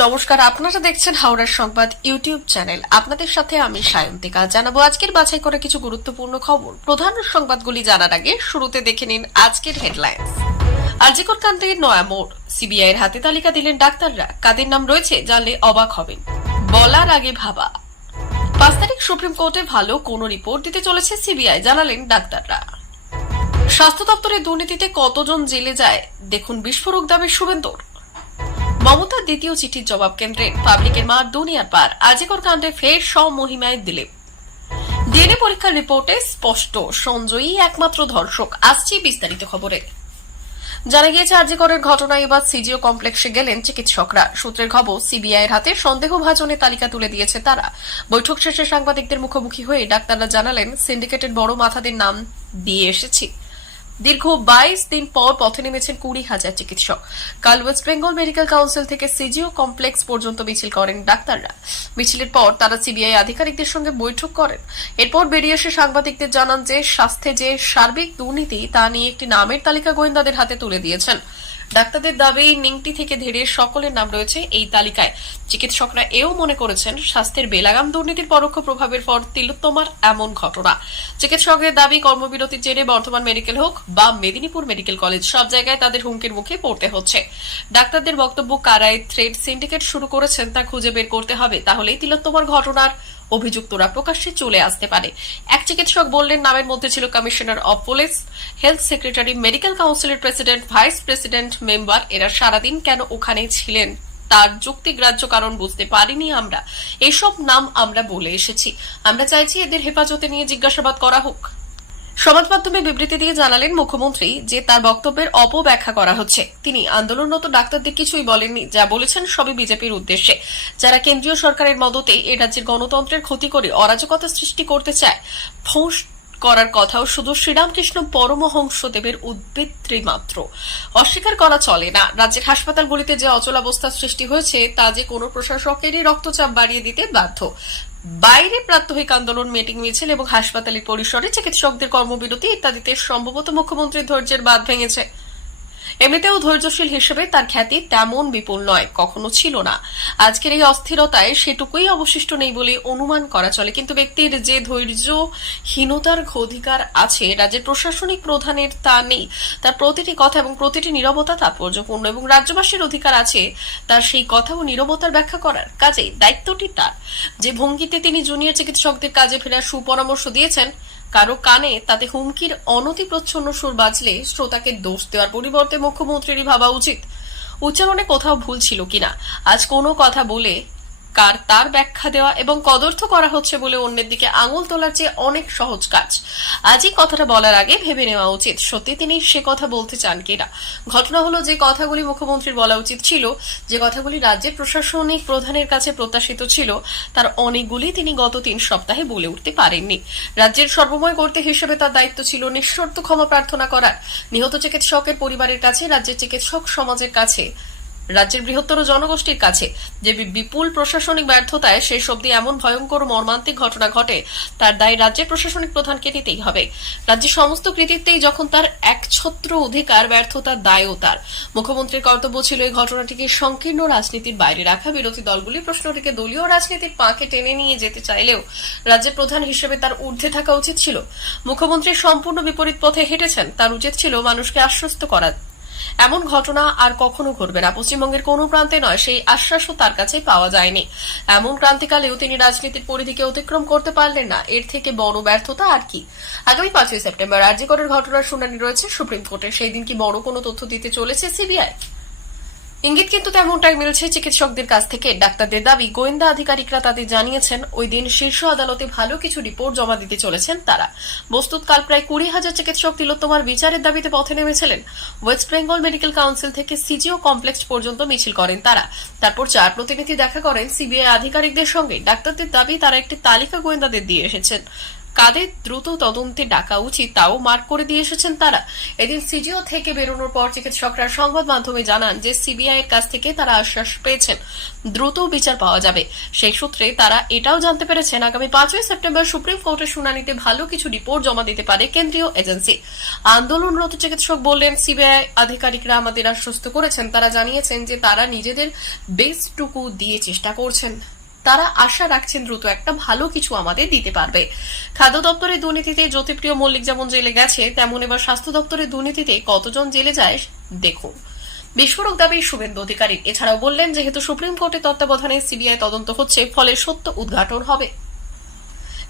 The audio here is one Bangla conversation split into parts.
নমস্কার, আপনারা দেখছেন হাওড়ার সংবাদ ইউটিউব চ্যানেল। আপনাদের সাথে আমি সায়ন্তিকা। জানাবো আজকের বাছাই করা কিছু গুরুত্বপূর্ণ খবর। প্রধান সংবাদগুলি জানার আগে শুরুতে দেখে নিন আজকের হেডলাইন্স। আরজিকর কাণ্ডের নয়া মোড়, সিবিআই এর হাতে তালিকা দিলেন ডাক্তাররা। কাদের নাম রয়েছে জানলে অবাক হবেন, বলার আগে ভাবা। 5 তারিখ সুপ্রিম কোর্টে ভালো কোনো রিপোর্ট দিতে চলেছে সিবিআই, জানালেন ডাক্তাররা। স্বাস্থ্য দপ্তরের দুর্নীতিতে কতজন জেলে যায় দেখুন বিস্ফোরক দাবি শুভেন্দুর। মমতার দ্বিতীয় চিঠির জবাব কেন্দ্রে, পাবলিকের মার দুনিয়ার পার। আরজিকর কাণ্ডে ফের স্বমহিমায় দিলীপ। ডিএনএ পরীক্ষার রিপোর্টে স্পষ্ট সঞ্জয়ই একমাত্র ধর্ষক। আসছি বিস্তারিত খবরে। জানা গিয়েছে আরজিকরের ঘটনায় এবার সিজিও কমপ্লেক্সে গেলেন চিকিৎসকরা। সূত্রের খবর, সিবিআই এর হাতে সন্দেহভাজনের তালিকা তুলে দিয়েছে তারা। বৈঠক শেষে সাংবাদিকদের মুখোমুখি হয়ে ডাক্তাররা জানালেন, সিন্ডিকেটের বড় মাথাদের নাম দিয়ে এসেছি। দীর্ঘ 22 দিন পর পথে নেমেছেন 20,000 চিকিৎসক। কাল ওয়েস্ট বেঙ্গল মেডিকেল কাউন্সিল থেকে সিজিও কমপ্লেক্স পর্যন্ত মিছিল করেন ডাক্তাররা। মিছিলের পর তারা সিবিআই আধিকারিকদের সঙ্গে বৈঠক করেন। এরপর বেরিয়ে এসে সাংবাদিকদের জানান যে স্বাস্থ্যে যে সার্বিক দুর্নীতি তা নিয়ে একটি নামের তালিকা গোয়েন্দাদের হাতে তুলে দিয়েছেন। ডাক্তারদের দাবি, নিংটি থেকে ধীরে সকলের নাম রয়েছে এই তালিকায়। চিকিৎসকরা এও মনে করেছেন স্বাস্থ্যের বেলাগাম দুর্নীতির পরোক্ষ প্রভাবের পর তিলোত্তমার এমন ঘটনা। চিকিৎসকদের দাবি, কর্মবিরতির জেরে বর্ধমান মেডিকেল হোক বা মেদিনীপুর মেডিকেল কলেজ, সব জায়গায় তাদের হুমকির মুখে পড়তে হচ্ছে। ডাক্তারদের বক্তব্য, কারায় থ্রেড সিন্ডিকেট শুরু করেছেন তা খুঁজে বের করতে হবে, তাহলেই তিলোত্তমার ঘটনার অভিযুক্তরা প্রকাশ্যে চলে আসতে পারে। এক চিকিৎসক বললেন, নামের মধ্যে ছিল commissioner of police, health secretary, medical কাউন্সিলের প্রেসিডেন্ট, ভাইস প্রেসিডেন্ট, মেম্বার। এরা সারাদিন কেন ওখানে ছিলেন তার যুক্তিগ্রাহ্য কারণ বুঝতে পারিনি আমরা। এসব নাম আমরা বলে এসেছি। আমরা চাইছি এদের হেফাজতে নিয়ে জিজ্ঞাসাবাদ করা হোক। সমাজ মাধ্যমে বিবৃতি দিয়ে জানালেন মুখ্যমন্ত্রী যে তার বক্তব্যের অপব্যাখ্যা করা হচ্ছে। তিনি আন্দোলনরত ডাক্তারদের কিছুই বলেননি, যা বলেছেন সবই বিজেপির উদ্দেশ্যে, যারা কেন্দ্রীয় সরকারের মদতে এ রাজ্যের গণতন্ত্রের ক্ষতি করে অরাজকতা সৃষ্টি করতে চায়। ফোঁস করার কথাও শুধু শ্রীরামকৃষ্ণ পরমহংসদেবের উদ্বৃত্তি মাত্র। অস্বীকার করা চলে না। রাজ্যের হাসপাতালগুলিতে যে অচলাবস্থা সৃষ্টি হয়েছে তা যে কোনো প্রশাসকেরই রক্তচাপ বাড়িয়ে দিতে বাধ্য। বাইরে প্রাত্যহিক আন্দোলন, মিটিং, মিছিল এবং হাসপাতালের পরিসরে চিকিৎসকদের কর্মবিরতি ইত্যাদিতে সম্ভবত মুখ্যমন্ত্রীর ধৈর্যের বাঁধ ভেঙেছে। এমনিতেও ধৈর্যশীল হিসেবে তার খ্যাতি তেমন বিপুল নয়, কখনো ছিল না। আজকের এই অস্থিরতায় সেটুকুই অবশিষ্ট নেই বলে অনুমান করা চলে। কিন্তু ব্যক্তির যে ধৈর্যহীনতার অধিকার আছে, রাজ্যের প্রশাসনিক প্রধানের তা নেই। তার প্রতিটি কথা এবং প্রতিটি নীরবতা তাৎপর্যপূর্ণ, এবং রাজ্যবাসীর অধিকার আছে তার সেই কথা ও নীরবতার ব্যাখ্যা করার। কাজে দায়িত্বটি তার। যে ভঙ্গিতে তিনি জুনিয়র চিকিৎসকদের কাজে ফেরার সুপরামর্শ দিয়েছেন, কারো কানে তাতে হুমকির অনতিপ্রচ্ছন্ন সুর বাজলে শ্রোতাকে দোষ দেওয়ার পরিবর্তে মুখ্যমন্ত্রীরই ভাবা উচিত উচ্চারণে কোথাও ভুল ছিল কিনা। আজ কোনো কথা বলে কার তার ব্যাখ্যা দেওয়া এবং কদর্থ করা হচ্ছে বলে অন্যের দিকে আঙুল তোলার চেয়ে অনেক সহজ কাজ। আজই কথাটা বলার আগে ভেবে নেওয়া উচিত সত্যি তিনি সে কথা বলতে চান কিনা। ঘটনা হলো, যে কথাগুলি মুখ্যমন্ত্রীর বলা উচিত ছিল, যে কথাগুলি রাজ্যের প্রশাসনিক প্রধানের কাছে প্রত্যাশিত ছিল, তার অনেকগুলি তিনি গত 3 সপ্তাহে বলে উঠতে পারেননি। রাজ্যের সর্বময় কর্তা হিসেবে তার দায়িত্ব ছিল নিঃশর্ত ক্ষমা প্রার্থনা করার। নিহত চিকিৎসকের পরিবারের কাছে, রাজ্যের চিকিৎসক সমাজের কাছে, রাজ্যের বৃহত্তর জনগোষ্ঠীর কাছে যে বিপুল প্রশাসনিক ব্যর্থতায় শেষ অবধি এমন ভয়ঙ্কর মর্মান্তিক ঘটনা ঘটে, তার দায় রাজ্যের প্রশাসনিক প্রধানকে নিতেই হবে। রাজ্যের সমস্ত কৃতিত্বেই যখন তার একছত্র অধিকার, ব্যর্থতার দায়ও তার। মুখ্যমন্ত্রীর কর্তব্য ছিল এই ঘটনাটিকে সংকীর্ণ রাজনীতির বাইরে রাখা। বিরোধী দলগুলি প্রশ্নটিকে দলীয় রাজনীতির পাঁকে টেনে নিয়ে যেতে চাইলেও রাজ্যের প্রধান হিসেবে তার ঊর্ধ্বে থাকা উচিত ছিল। মুখ্যমন্ত্রী সম্পূর্ণ বিপরীত পথে হেঁটেছেন। তার উচিত ছিল মানুষকে আশ্বস্ত করা, এমন ঘটনা আর কখনো ঘটবে না। পশ্চিমবঙ্গের কোনো প্রান্তে নয়, সেই আশ্বাসও তার কাছে পাওয়া যায়নি। এমন ক্রান্তিকালেও তিনি রাজনীতির পরিধিকে অতিক্রম করতে পারলেন না। এর থেকে বড় ব্যর্থতা আর কি। আগামী 5ই সেপ্টেম্বর আরজিকরের ঘটনার শুনানি রয়েছে সুপ্রিম কোর্টে। সেই দিন কি বড় কোনো তথ্য দিতে চলেছে সিবিআই? ইঙ্গিত কিন্তু তেমনটাই মিলছে চিকিৎসকদের কাছ থেকে। ডাক্তারদের দাবি, গোয়েন্দা আধিকারিকরা তাদের জানিয়েছেন ওই দিন শীর্ষ আদালতে ভালো কিছু রিপোর্ট জমা দিতে চলেছেন তারা। বস্তুত কাল প্রায় 20,000 চিকিৎসক তিলোত্তমার বিচারের দাবিতে পথে নেমেছিলেন। ওয়েস্ট বেঙ্গল মেডিকেল কাউন্সিল থেকে সিজিও কমপ্লেক্স পর্যন্ত মিছিল করেন তারা। তারপর 4 প্রতিনিধি দেখা করেন সিবিআই আধিকারিকদের সঙ্গে। ডাক্তারদের দাবি, তারা একটি তালিকা গোয়েন্দাদের দিয়ে এসেছেন। কাদের দ্রুত তদন্তে ডাকা উচিত তাও মার্ক করে দিয়ে এসেছেন তারা। এদিন সিজিও থেকে বেরোনোর পর চিকিৎসকরা সংবাদ মাধ্যমে জানান যে সিবিআই এর কাছ থেকে তারা আশ্বাস পেয়েছেন দ্রুত বিচার পাওয়া যাবে। সেই সূত্রে তারা এটাও জানতে পেরেছেন আগামী 5ই সেপ্টেম্বর সুপ্রিম কোর্টের শুনানিতে ভালো কিছু রিপোর্ট জমা দিতে পারে কেন্দ্রীয় এজেন্সি। আন্দোলনরত চিকিৎসক বললেন, সিবিআই আধিকারিকরা আমাদের আশ্বস্ত করেছেন, তারা জানিয়েছেন যে তারা নিজেদের বেস্টটুকু দিয়ে চেষ্টা করছেন। তারা আশা রাখছেন দ্রুত একটা ভালো কিছু আমাদের দিতে পারবে। খাদ্য দপ্তরের দুর্নীতিতে জ্যোতিপ্রিয় মল্লিক যেমন জেলে গেছে, তেমন এবার স্বাস্থ্য দপ্তরের দুর্নীতিতে কতজন জেলে যায় দেখুন। বিস্ফোরক দাবি শুভেন্দু অধিকারী। এছাড়াও বললেন, যেহেতু সুপ্রিম কোর্টের তত্ত্বাবধানে সিবিআই তদন্ত হচ্ছে, ফলে সত্য উদ্ঘাটন হবে।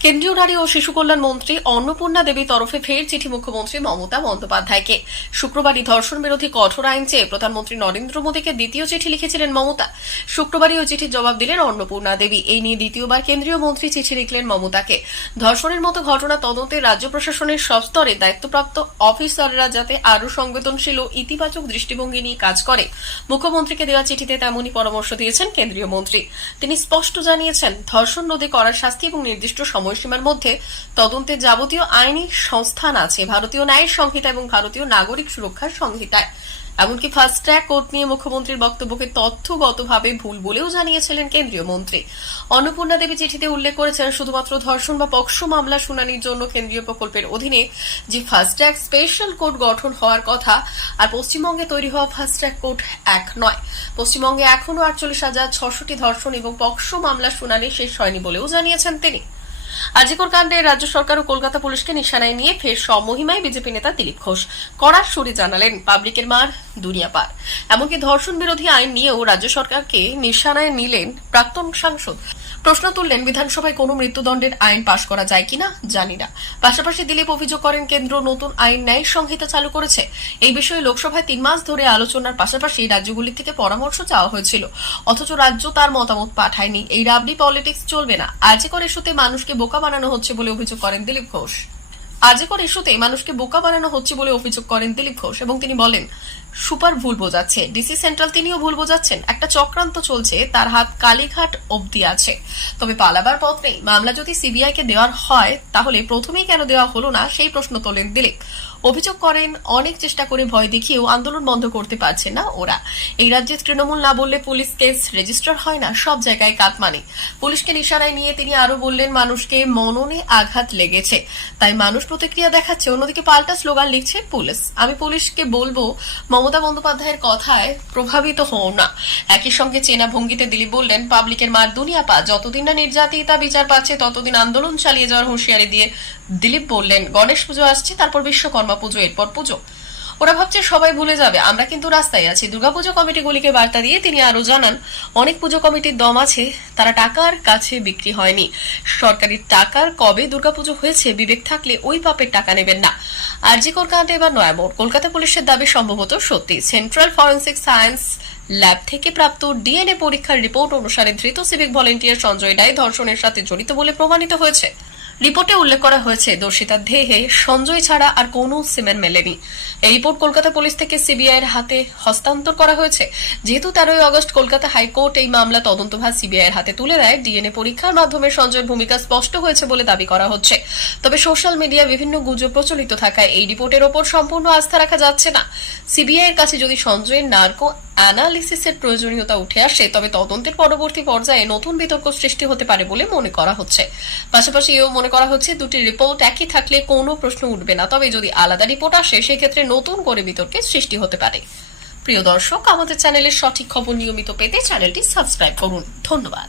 কেন্দ্রীয় নারী ও শিশু কল্যাণ মন্ত্রী অন্নপূর্ণা দেবীর তরফে ফের চিঠি মুখ্যমন্ত্রী মমতা বন্দ্যোপাধ্যায়কে। শুক্রবারই ধর্ষণ বিরোধী কঠোর আইন চেয়ে প্রধানমন্ত্রী নরেন্দ্র মোদীকে দ্বিতীয় চিঠি লিখেছিলেন মমতা। শুক্রবারই ওই চিঠির জবাব দিলেন অন্নপূর্ণা দেবী। এই নিয়ে দ্বিতীয়বার কেন্দ্রীয় মন্ত্রী চিঠি লিখলেন মমতাকে। ধর্ষণের মতো ঘটনা তদন্তে রাজ্য প্রশাসনের সব স্তরে দায়িত্বপ্রাপ্ত অফিসাররা যাতে আরও সংবেদনশীল ও ইতিবাচক দৃষ্টিভঙ্গি নিয়ে কাজ করে, মুখ্যমন্ত্রীকে দেওয়া চিঠিতে তেমনই পরামর্শ দিয়েছেন কেন্দ্রীয় মন্ত্রী। তিনি স্পষ্ট জানিয়েছেন, ধর্ষণ রোধে করার শাস্তি এবং নির্দিষ্ট সময়সীমার মধ্যে তদন্তের যাবতীয় আইনি সংস্থান আছে ভারতীয় ন্যায় সংহিতা এবং ভারতীয় নাগরিক সুরক্ষা সংহিতায়। এমনকি ফাস্ট ট্র্যাক কোর্ট নিয়ে মুখ্যমন্ত্রীর বক্তব্যকে তথ্যগতভাবে ভুল বলেও জানিয়েছিলেন কেন্দ্রীয় মন্ত্রী। অন্নপূর্ণা দেবী চিঠিতে উল্লেখ করেছেন, শুধুমাত্র ধর্ষণ বা পক্সো মামলা শুনানির জন্য কেন্দ্রীয় প্রকল্পের অধীনে যে ফাস্ট ট্র্যাক স্পেশাল কোর্ট গঠন হওয়ার কথা, আর পশ্চিমবঙ্গে তৈরি হওয়া ফাস্ট ট্র্যাক কোর্ট এক নয়। পশ্চিমবঙ্গে এখনো 48,600টি ধর্ষণ এবং পক্সো মামলা শুনানি শেষ হয়নি বলেও জানিয়েছেন তিনি। আজিকর কাণ্ডে রাজ্য সরকার ও কলকাতা পুলিশকে নিশানায় নিয়ে ফের সমহিমায় বিজেপি নেতা দিলীপ ঘোষ কড়া সুরে জানালেন, পাবলিকের মার দুনিয়া পার। এমনকি ধর্ষণ বিরোধী আইন নিয়েও রাজ্য সরকারকে নিশানায় নিলেন প্রাক্তন সাংসদ। প্রশ্ন তুললেন, বিধানসভায় কোনো মৃত্যুদণ্ডের আইন পাশ করা যায় কিনা জানি না। পাশাপাশি দিলীপ অভিযোগ করেন, কেন্দ্র নতুন আইন ন্যায় সংহিতা চালু করেছে। এই বিষয়ে লোকসভায় 3 মাস ধরে আলোচনার পাশাপাশি রাজ্যগুলির থেকে পরামর্শ চাওয়া হয়েছিল, অথচ রাজ্য তার মতামত পাঠায়নি। এই রাবড়ি পলিটিক্স চলবে না। আজিকর ইস্যুতে মানুষকে বোকা বানানো হচ্ছে বলে অভিযোগ করেন দিলীপ ঘোষ। আজিকর ইস্যুতে মানুষকে বোকা বানানো হচ্ছে বলে অভিযোগ করেন দিলীপ ঘোষ এবং তিনি বলেন, সুপার ভুল বোঝাচ্ছে, ডিসি সেন্ট্রাল তিনিও ভুল বোঝাচ্ছেন। একটা চক্রান্ত চলছে, তার হাত কালীঘাট অবধি আছে, তবে পালাবার পথ নেই। মামলা যদি সিবিআই কে দেওয়ার হয়, তাহলে প্রথমেই কেন দেওয়া হলো না সেই প্রশ্ন তোলেন দিলীপ। অভিযোগ করেন, অনেক চেষ্টা করে ভয় দেখিয়েও আন্দোলন বন্ধ করতে পারছে না ওরা। এই রাজ্যে তৃণমূল না বললে পুলিশ কেস রেজিস্টার হয় না, সব জায়গায় কাটমানি। পুলিশকে নিশানায় নিয়ে তিনি আরো বললেন, মানুষকে মননে আঘাত লেগেছে, তাই মানুষ প্রতিক্রিয়া দেখাচ্ছে। অন্যদিকে পাল্টা স্লোগান লিখছে পুলিশ। আমি পুলিশকে বলবো, মমতা বন্দ্যোপাধ্যায়ের কথায় প্রভাবিত হও না। একই সঙ্গে চেনা ভঙ্গিতে দিলীপ বললেন, পাবলিকের মার দুনিয়া পা, যতদিন না নির্যাতিতা বিচার পাচ্ছে ততদিন আন্দোলন চালিয়ে যাওয়ার হুঁশিয়ারি দিয়ে দিলীপ বললেন, গণেশ পুজো আসছে, তারপর বিশ্বকর্মা পুজো, এরপর পুজো। ওরা ভাবছে সবাই ভুলে যাবে, আমরা কিন্তু রাস্তায় আছি। দুর্গাপুজো কমিটিগুলিকে বার্তা দিয়ে তিনি আরো জানান, অনেক পুজো কমিটির দম আছে, তারা টাকার কাছে বিক্রি হয়নি। সরকারি টাকার কবে দুর্গাপুজো হয়েছে, বিবেক থাকলে ওই পাপের টাকা নেবেন না। আরজিকর কাণ্ডে এবার নয়া মোড়। কলকাতা পুলিশের দাবি সম্ভবত সত্যি। সেন্ট্রাল ফরেন্সিক সায়েন্স ল্যাব থেকে প্রাপ্ত ডিএনএ পরীক্ষার রিপোর্ট অনুসারে ধৃত সিভিক ভলেন্টিয়ার সঞ্জয় রায় ধর্ষণের সাথে জড়িত বলে প্রমাণিত হয়েছে। রিপোর্টে উল্লেখ করা হয়েছে, দোষিতার দেহে সঞ্জয় ছাড়া আর কোনো সিমেন্ট মেলেনি। এই রিপোর্ট কলকাতা পুলিশ থেকে সিবিআই এর হাতে হস্তান্তর করা হয়েছে। যেহেতু 13ই আগস্ট কলকাতা হাইকোর্ট এই মামলা তদন্তভার সিবিআই এর হাতে তুলে দেয়, ডিএনএ পরীক্ষার মাধ্যমে সঞ্জয়ের ভূমিকা স্পষ্ট হয়েছে বলে দাবি করা হচ্ছে। তবে সোশ্যাল মিডিয়া বিভিন্ন গুজব প্রচলিত থাকায় এই রিপোর্টের ওপর সম্পূর্ণ আস্থা রাখা যাচ্ছে না। সিবিআই এর কাছে যদি সঞ্জয়ের নার্কো অ্যানালিসিসের প্রয়োজনীয়তা উঠে আসে, তবে তদন্তের পরবর্তী পর্যায়ে নতুন বিতর্ক সৃষ্টি হতে পারে বলে মনে করা হচ্ছে। পাশাপাশি এও মনে করা হচ্ছে, দুটি রিপোর্ট একই থাকলে কোনো প্রশ্ন উঠবে না, তবে যদি আলাদা রিপোর্ট আসে সেক্ষেত্রে নতুন করে বিতর্কের সৃষ্টি হতে পারে। প্রিয় দর্শক, আমাদের চ্যানেলের সঠিক খবর নিয়মিত পেতে চ্যানেলটি সাবস্ক্রাইব করুন। ধন্যবাদ।